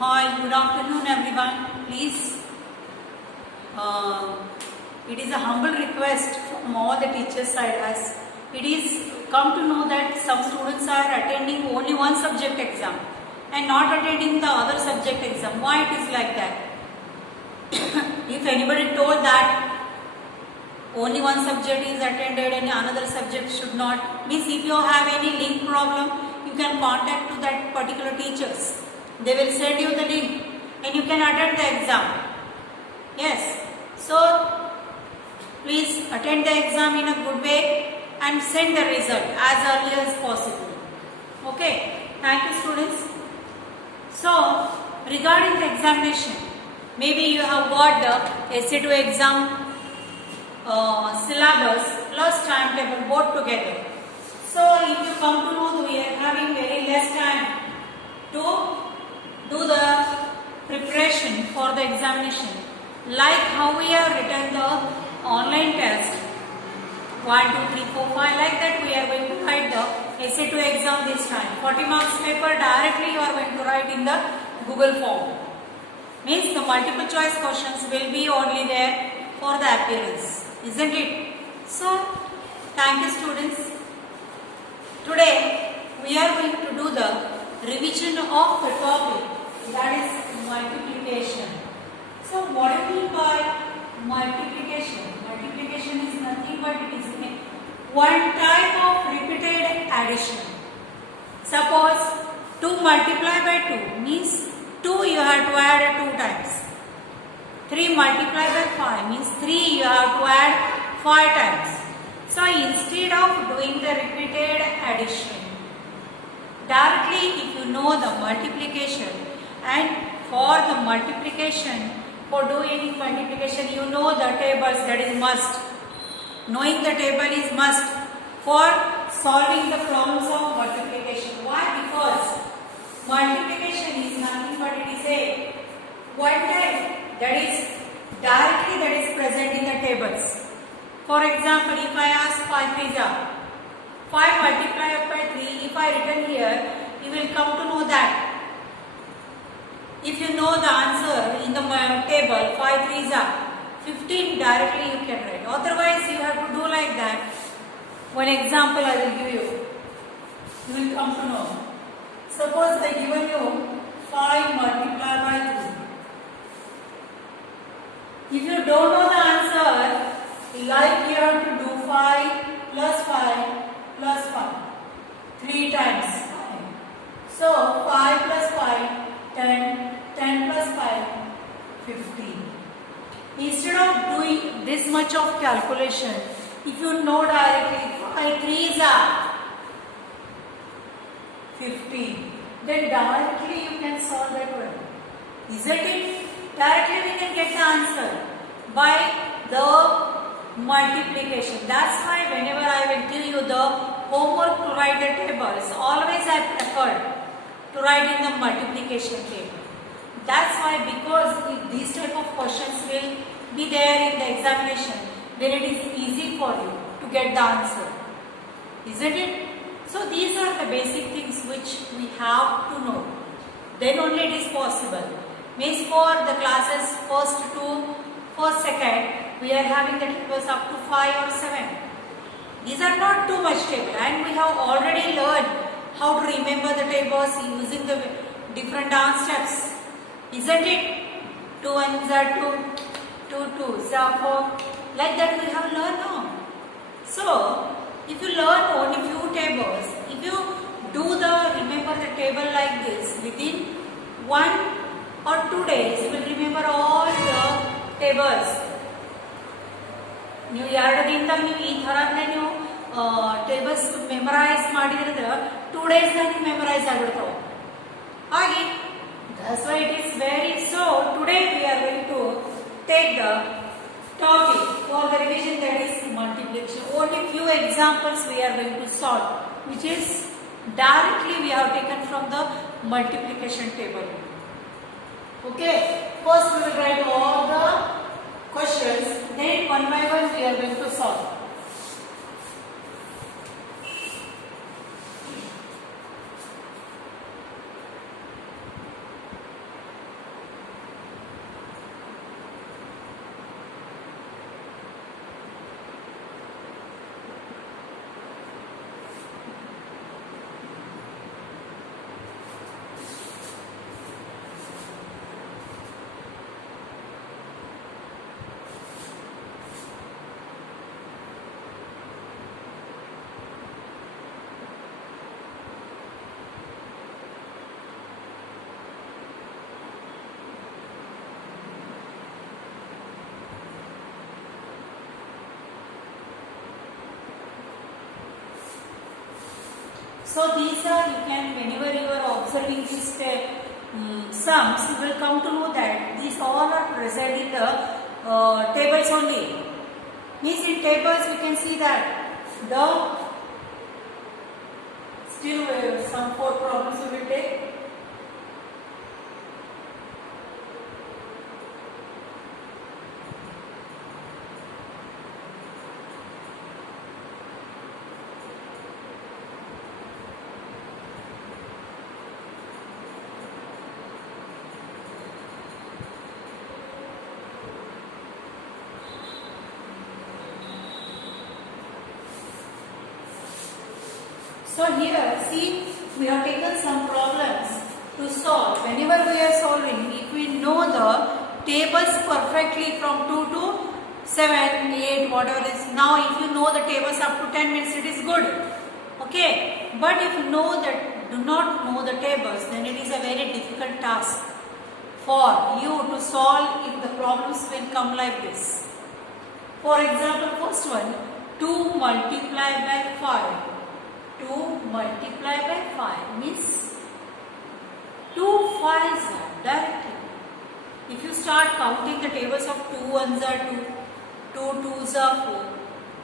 Hi, good afternoon everyone. Please, it is a humble request from all the teachers side as it is come to know that some students are attending only one subject exam and not attending the other subject exam. Why it is like that? If anybody told that only one subject is attended and another subject should not, means if you have any link problem, you can contact to that particular teachers. They will send you the link and you can attend the exam. Yes. So, please attend the exam in a good way and send the result as early as possible. Okay. Thank you students. So, regarding the examination, maybe you have got the essay to exam syllabus plus timetable both together. So, if you come to know that we are having very less time to do the preparation for the examination, like how we have written the online test 1, 2, 3, 4, 5, like that we are going to write the essay to exam this time. 40 marks paper directly you are going to write in the Google form. Means the multiple choice questions will be only there for the appearance, isn't it? So, thank you students. Today we are going to do the revision of the topic, that is multiplication. So what do you mean by multiplication? Multiplication is nothing but it is one type of repeated addition. Suppose 2 multiplied by 2 means 2 you have to add 2 times. 3 multiplied by 5 means 3 you have to add 5 times. So instead of doing the repeated addition, directly if you know the multiplication, and for the multiplication, for doing multiplication you know the tables, that is must. Knowing the table is must for solving the problems of multiplication. Why? Because multiplication is nothing but it is a one type that is directly that is present in the tables. For example, if I ask 5 3s are 5 multiplied by 3, if I written here, you will come to know that. If you know the answer in the table, 5 3s are 15, directly you can write. Otherwise, you have to do like that. One example I will give you. You will come to know. Suppose I given you 5 multiplied by 3. If you don't know the answer, like you have to do 5 plus 5 plus 5. 3 times 5. So 5 plus 5, 10. 10 plus 5, 15. Instead of doing this much of calculation, if you know directly 5 3s are 15, then directly you can solve that one. Isn't it? Directly we can get the answer by the multiplication. That's why whenever I will give you the homework to write the tables, always I prefer to write in the multiplication table. That's why, because if these type of questions will be there in the examination, then it is easy for you to get the answer. Isn't it? So these are the basic things which we have to know. Then only it is possible. Means for the classes first to first second, we are having the tables up to 5 or 7. These are not too much table, and we have already learned how to remember the tables using the different dance steps. Isn't it? 2 1s are 2, 2 2s are 4. Like that we have learned now. So, if you learn only few tables, if you remember the table like this, within 1 or 2 days, you will remember all the tables. ನೀವು 2 ದಿನದಾಗ ನೀವು ಈ ಥರನೇ ನೀವು tables memorise ಮಾಡಿದ್ರೆ 2 days ನಲ್ಲಿ memorise ಆಗಿರ್ತಾವೆ. ಹಾಗೆ that's why it is very so. Today we are going to take the topic for the revision, that is multiplication. Only few examples we are going to solve, which is directly we have taken from the multiplication table. Okay. First we will write all the questions, then one by one we are going to solve. So these are, you can, whenever you are observing these sums, you will come to know that these all are present in the tables only. Means in tables we can see that the still some 4 problems we will take. So here, see, we have taken some problems to solve. Whenever we are solving, if we know the tables perfectly from 2 to 7, 8, whatever is. Now, if you know the tables up to 10 minutes, it is good. Okay. But if you know that, do not know the tables, then it is a very difficult task for you to solve if the problems will come like this. For example, first one, 2 multiplied by 5. 2 multiplied by 5 means 2 5s are directly. If you start counting the tables of 2 1s are 2, 2 2s are 4,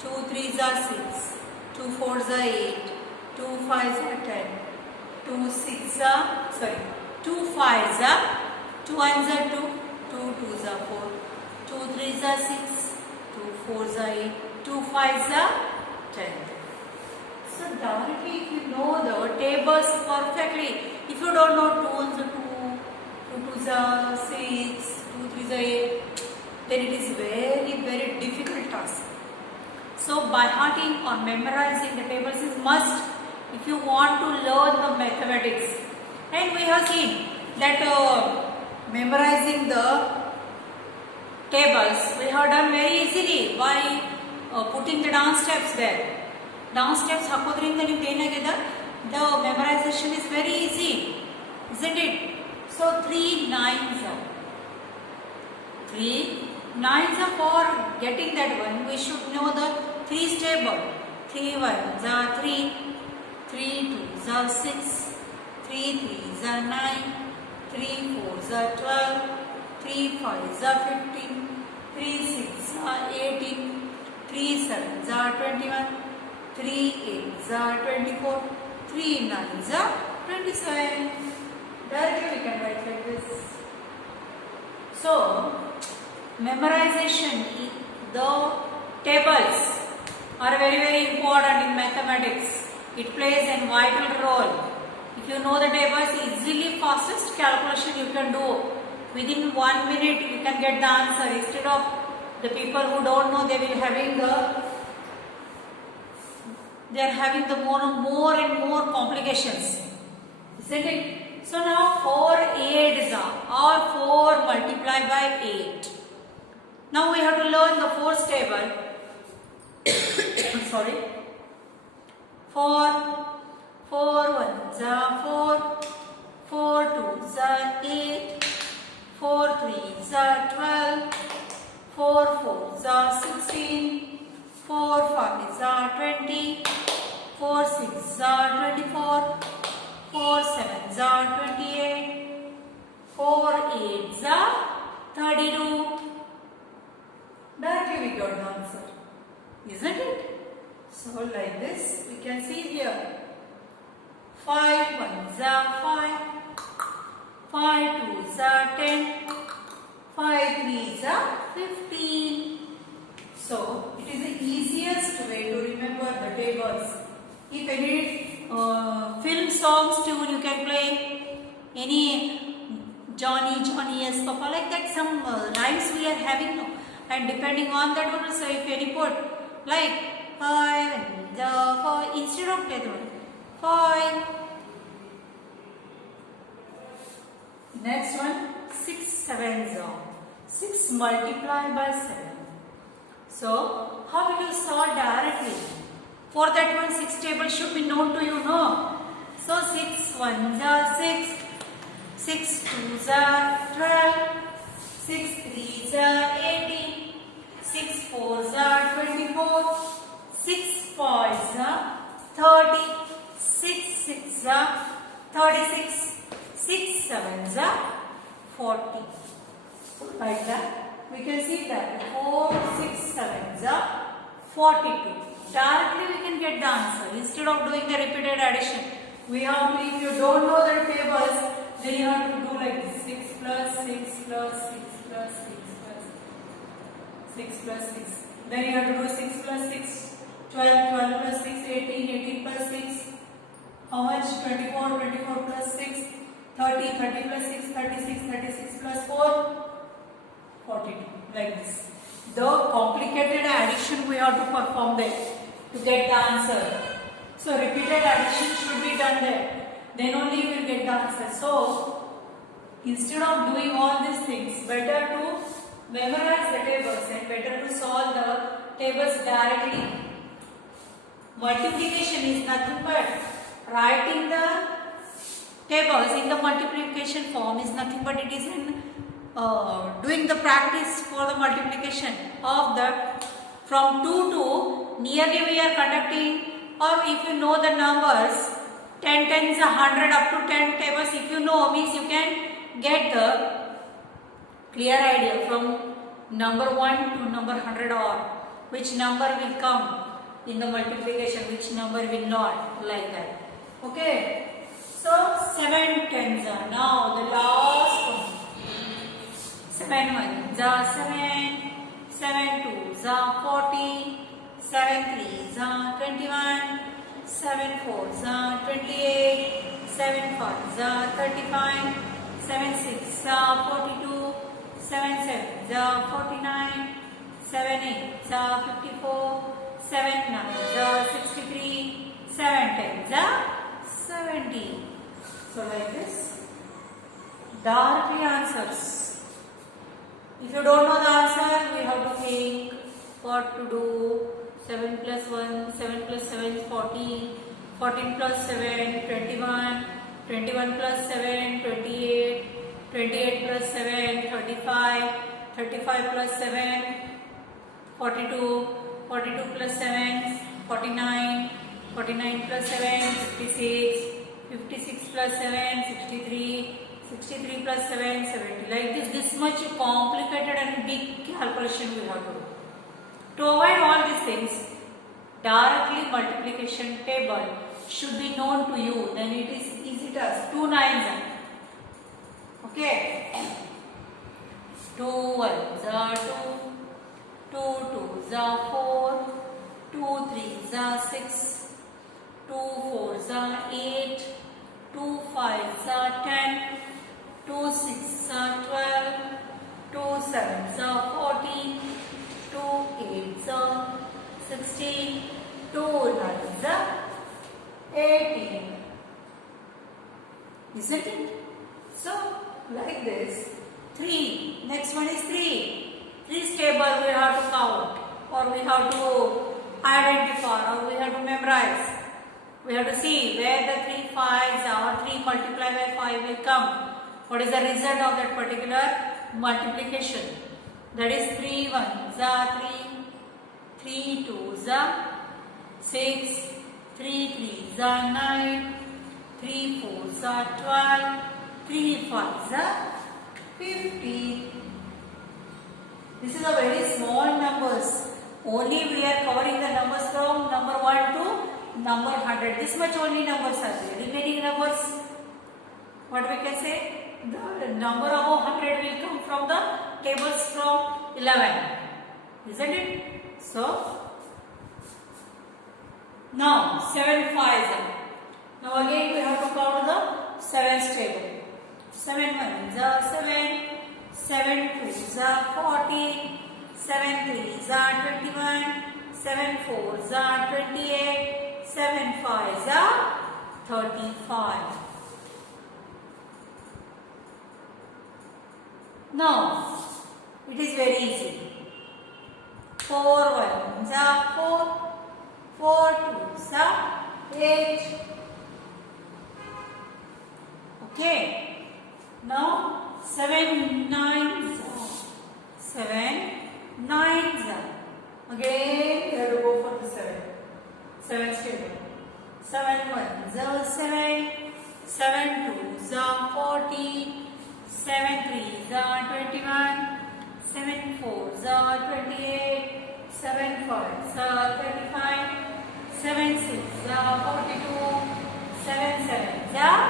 2 3s are 6, 2 4s are 8, 2 5s are 10, 2 6s are, 2 5s are, 2 1s are 2, 2 2s are 4, 2 3s are 6, 2 4s are 8, 2 5s are 10. So directly if you know the tables perfectly, if you don't know 2 1s are 2, 2 2s are 6, 2 3s are 8, then it is very difficult task. So by hearting or memorizing the tables is must if you want to learn the mathematics. And we have seen that memorizing the tables we have done very easily by putting the down steps there. Down steps hakodrinda nimge ಏನಾಗಿದೆ, the memorization is very easy, isn't it? So 3 9s are 3 9s are, for getting that one we should know the 3's table. 3 1s are 3, 3 2s are 6, 3 3s are 9, 3 4s are 12, 3 5s are 15, 3 6s are 18, 3 7s are 21, 3 8s are 24, 3 9s are 27. Directly we can write like this. So, memorization, the tables are very important in mathematics. It plays a vital role. If you know the tables, easily fastest calculation you can do. Within 1 minute you can get the answer. Instead of the people who don't know, they are having the more and more complications, isn't it? So now 4 8s are 4 multiplied by 8. Now we have to learn the 4's table. Sorry. 4 1s are 4, 4 2s are 8, 4 3s are 12, 4 4s are 16, 4 5s are 20, 4 6s are 24, 4 7s are 28, 4 8s are 32. Directly we got the answer, isn't it? So like this we can see here, 5 1s are 5, 5 2s are 10, 5 3s are 15. So it is the easiest way to remember the tables. If any film songs tune you can play, any Johnny yes Papa, like that, some rhymes we are having, and depending on that one, so if any put like 5 and 4 instead of that one 5. Next one, 6 7s are 6 multiplied by 7. So how will you solve directly? For that one, 6 table should be known to you, no? So 6 1s are 6, 6 2s are 12, 6 3s are 18, 6 4s are 24, 6 5s are 30, 6 6 are 36, 6 7 are 40. Like that, we can see that 4 6 7 are 42. Directly we can get the answer. Instead of doing the repeated addition, we have to, if you don't know the tables, then you have to do like this. 6 plus 6 plus 6 plus 6 plus 6 plus 6. Then you have to do 6 plus 6, 12, 12 plus 6, 18, 18 plus 6. How much? 24, 24 plus 6, 30, 30 plus 6, 36, 36 plus 4, 42. Like this. The complicated addition we have to perform there to get the answer. So repeated addition should be done there. Then only you will get the answer. So instead of doing all these things, better to memorize the tables and better to solve the tables directly. Multiplication is nothing but writing the tables in the multiplication form is nothing but it is in doing the practice for the multiplication of the from 2 to nearly we are conducting, or if you know the numbers 10 tens 100 up to 10 tables, if you know, means you can get the clear idea from number 1 to number 100 or which number will come in the multiplication, which number will not, like that. Okay, so 7 tens are now the last one. 7 ones are 7, 7 twos are 40, 7 threes are 21, 7 fours are 28, 7 fives are 35, 7 sixes are 42, 7 sevens are 49, 7 eights are 54, 7 nines are 63, 7 tens are 70. So like this, directly answers. If you don't know the answer, we have to think what to do. 7 plus 1, 7 plus 7 is 14, 14 plus 7, 21, 21 plus 7, 28, 28 plus 7, 35, 35 plus 7, 42, 42 plus 7, 49, 49 plus 7, 56, 56 plus 7, 63, 63 plus 7, 70. Like this much complicated and big calculation we have to do. To avoid all these things, directly multiplication table should be known to you. Then it is easy task. 2 nines are. Okay. 2 ones are 2, 2 twos are 4, 2 threes are 6, 2 fours are 8, 2 fives are 10, 2 sixes are 12, 2 sevens are 14, 2 eights are 16, 2 nines are 18. Isn't it? So, like this, 3. Next one is 3. 3's table we have to count, or we have to identify, or we have to memorize. We have to see where the 3 5s or 3 multiplied by 5 will come. What is the result of that particular multiplication? That is 3 ones are 3, 3 twos are 6, 3 threes are 9, 3 fours are 12, 3 fives are 50. This is a very small numbers. Only we are covering the numbers from number 1 to number 100. This much only numbers are there. Remaining numbers, what we can say? The number above 100 will come from the tables from 11. Isn't it? So, now 7 fives are. Now again we have to count the 7's table. 7 ones are 7, 7 twos are 40, 7 threes are 21, 7 fours are 28, 7 fives are 35. Now, it is very easy. 4 ones are 4, 4 twos are 8. Okay. Now, 7 nines are 7 nines are. Again, we have to go for the 7. 7's table. 7 1s are 7, 7 2s are 40, 7 3s are 21, 7 4s are 28, 7 5s are 35, 7 6s are 42, 7 7s are,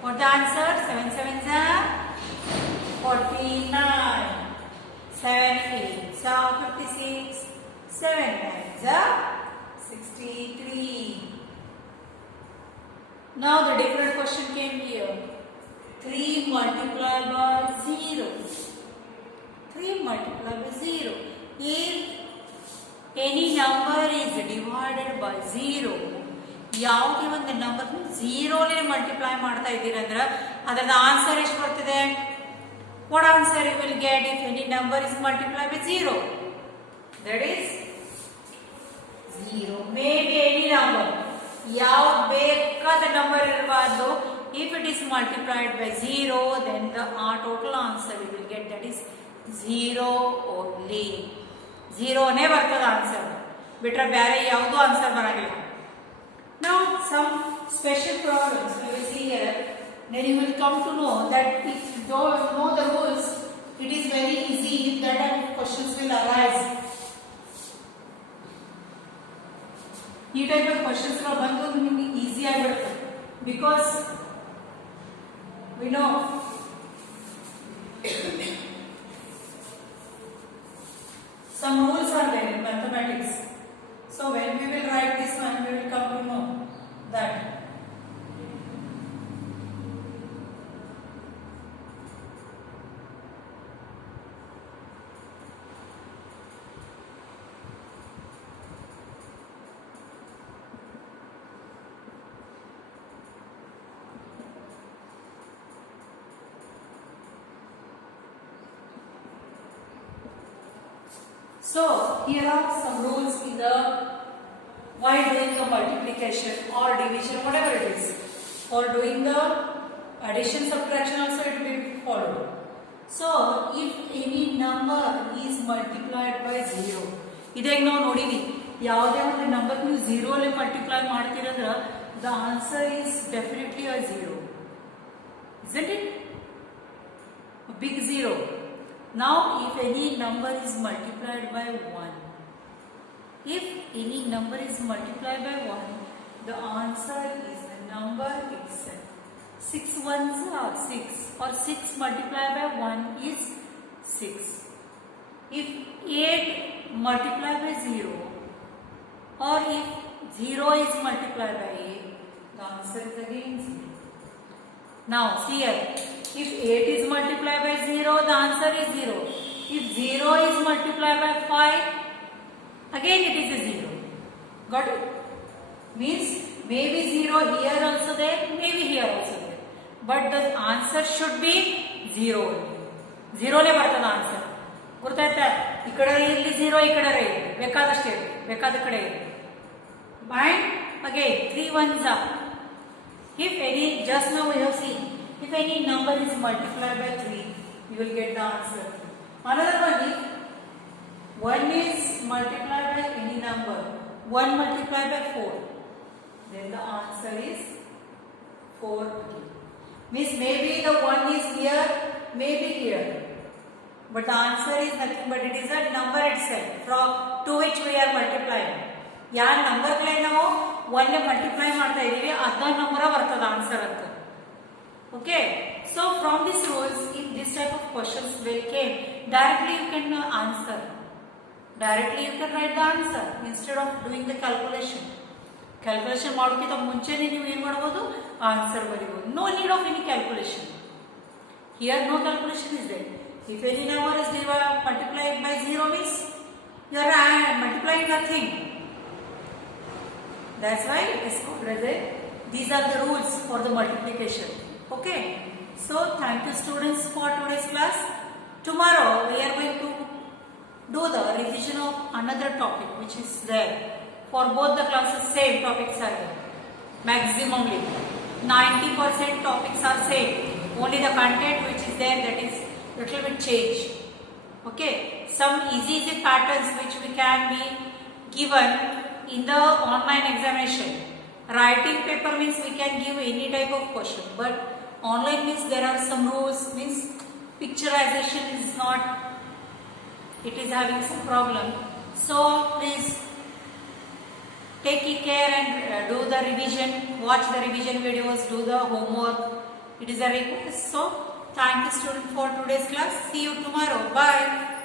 what the answer? 7 7s are 49, 7 8s are 56, 7 9s are 63. Now the different question came here. 3 multiplied by 0. 3 multiplied by 0. If any number is divided by 0, ಯಾವುದೇ ಒಂದು number 0 ಲಿ multiply ಮಾಡ್ತಾ ಇದ್ದೀರಂದ್ರೆ ಅದರ answer ಎಷ್ಟು ಬರ್ತದೆ? What answer you will get if any number is multiplied by 0? That is 0. Maybe any number. ಯಾವ್ದು ಬೇಕಾದ number ಇರಬಾರ್ದು. If it is multiplied by 0, then the total answer you will get, that is 0 only. 0 ನೇ ಬರ್ತದ answer, ಬಿಟ್ರೆ ಬೇರೆ ಯಾವುದೂ answer ಬರಲ್ಲ. Now some special problems we will see here. Then you will come to know that if you don't know the rules, it is very easy if that type of questions will arise. ಈ type of questions ಬಂದು ನಿಮಗೆ easy ಆಗಿಬಿಡುತ್ತೆ, because we know some rules are there in mathematics. So when we will write this one, we will come to know that. So here are some rules in the while doing the multiplication or division, whatever it is. For doing the addition, subtraction also it will be followed. So if any number is multiplied by 0, ಇದಾಗ ನಾವು ನೋಡಿವಿ ಯಾವುದೇ ಒಂದು number ನೀವು 0 ಅಲ್ಲಿ multiply ಮಾಡ್ತೀರಂದ್ರೆ the answer is definitely a 0, isn't it? A big 0. Now if any number is multiplied by 1, if any number is multiplied by 1, the answer is the number itself. 6 1s are 6, or 6 multiplied by 1 is 6. If 8 multiplied by 0, or if 0 is multiplied by 8, the answer is again 0. Now see here, if 8 is multiplied by 0, the answer is 0. If 0 is multiplied by 5, again it is a 0. Got it? Means maybe 0 here also there, maybe here also there. But the answer should be 0 only. 0 ಲೇ ಬರ್ತದ answer. ಗೊತ್ತಾಯ್ತಾ? ಈ ಕಡೆ ಇಲ್ಲಿ 0, ಈ ಕಡೆ ಇರಲಿ, ಬೇಕಾದಷ್ಟೇ ಇರಲಿ, ಬೇಕಾದ ಕಡೆ ಇರಲಿ. And again 3 1s are. If any, just now we have seen, if any number is multiplied by 3, you will get the answer. Another one, if 1 is multiplied by any number, 1 multiplied by 4, then the answer is 4 again. Means maybe the 1 is here, maybe here, but the answer is nothing but it is a number itself from to which we are multiplying. ಯಾವ ನಂಬರ್ಗಳೇ ನಾವು 1 multiply ಮಾಡ್ತಾ ಇದೀವಿ ಅದ number ಬರ್ತದ answer ಅಂತ. Okay, so from these rules, if this type of questions will came, directly you can answer. Directly you can write the answer instead of doing the calculation. Calculation ಮಾಡೋಕ್ಕಿಂತ ಮುಂಚೆನೇ ನೀವು ಏನು ಮಾಡಬಹುದು, answer ಬರೀಬಹುದು. No need of any calculation. Here no calculation is there. If any number is multiplied by 0 means you are multiplying nothing. That's why it is called as a, these are the rules for the multiplication. Okay, so thank you students for today's class. Tomorrow we are going to do the revision of another topic which is there for both the classes. Same topics are there, maximally 90% topics are same, only the content which is there that is little bit changed. Okay, some easy patterns which we can be given in the online examination, Writing paper means we can give any type of question, but online means there are some rules, means picturization is not, it is having some problem. So please take care and do the revision, watch the revision videos, do the homework. It is a request. So thank you student for today's class. See you tomorrow. Bye.